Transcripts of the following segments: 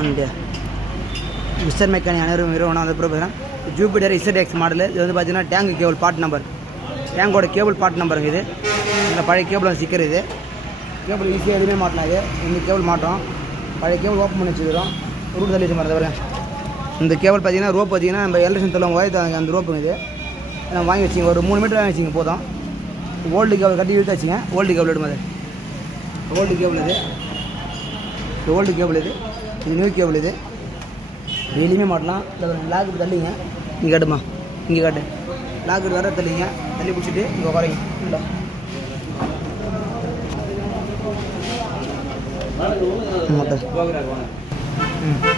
அந்த mister mechanic அனைவரும் நிறுவனம் வந்து பார்த்தீங்கன்னா ஜூபிட்டர் ZX மாடல். இது வந்து பார்த்தீங்கன்னா டேங்க் கேபிள் பார்ட் நம்பர், டேங்கோட கேபிள் பார்ட் நம்பருங்க. இது இந்த பழைய கேபிள் ஸ்டிக்கர். இது கேபிள் ஈஸியாக எதுவுமே மாட்டலாம். இது இந்த கேபிள் மாட்டோம், பழைய கேபிள் ஓப்பன் பண்ணி வச்சுக்கிறோம். ரூட் தள்ளி வச்சு மாதிரி பாருங்க. இந்த கேபிள் பார்த்தீங்கன்னா ரோப் பார்த்தீங்கன்னா நம்ம எலக்ட்ரிஷன் தள்ளுவாங்க அந்த ரோப்புங்க. இது நம்ம வாங்கி வச்சிங்க, ஒரு 3 மீட்டர் வாங்கி வச்சிங்க போதும். ஓல்டு கேபிள் கட்டி இழுத்து வச்சுங்க. ஓல்டு கேபிள் எடுமாதிரி ஓல்டு கேபிள். இது ஓல்டு கேபிள். இது நியூ கேபிள். இது வெளியுமே மாட்டலாம். இந்த லாக்கு தள்ளிங்க, இங்கே காட்டுமா, இங்கே காட்டு லாக்கு வர தள்ளிங்க, தள்ளி பிடிச்சிட்டு இங்கே உட்காரிங்க. இல்லை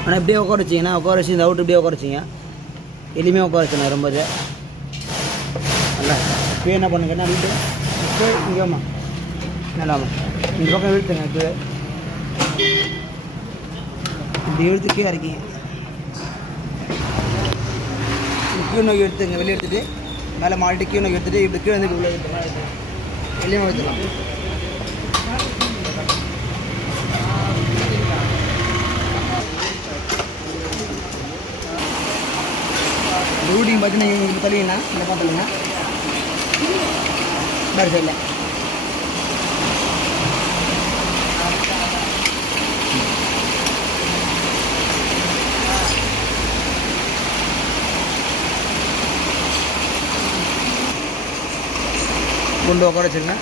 ஆனால் இப்படியே உட்கார வச்சிங்கன்னா உட்கார வச்சு இந்த அவுட்டு இப்படியே உட்கார வச்சிங்க, எளிமையாக உட்கார வச்சுங்க. ரொம்ப இது நல்லா இப்போ என்ன பண்ணுங்கன்னா வீட்டு இப்போ இங்கேம்மா நல்லாமா இந்த பக்கம் இழுத்துங்க. இப்போ இப்படி இழுத்துக்கே இறக்கிங்க, கீழ் நோக்கி எடுத்துங்க. வெளியே எடுத்துகிட்டு மேலே மாட்டிட்டு கீழ் நோக்கி எடுத்துகிட்டு இப்படி கீழே வந்து உள்ள வெளியே எடுத்துக்கலாம். ரூட்டிங் பார்த்தீங்கன்னா இங்கே தள்ளிங்கன்னா இந்த பார்த்துலங்க பேர் சைடில் கொண்டு உட்கார வச்சுருங்க.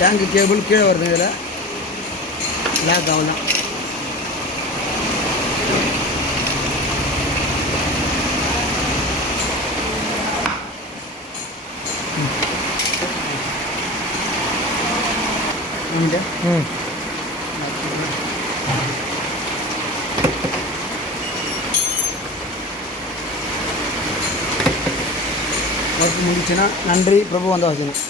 டேங்கு கேபிள் கீழே வருது, இதில் லாக் ஆகும் தான். ஒர்க் முடிச்சுன்னா நன்றி பிரபு வந்தாச்சுங்க.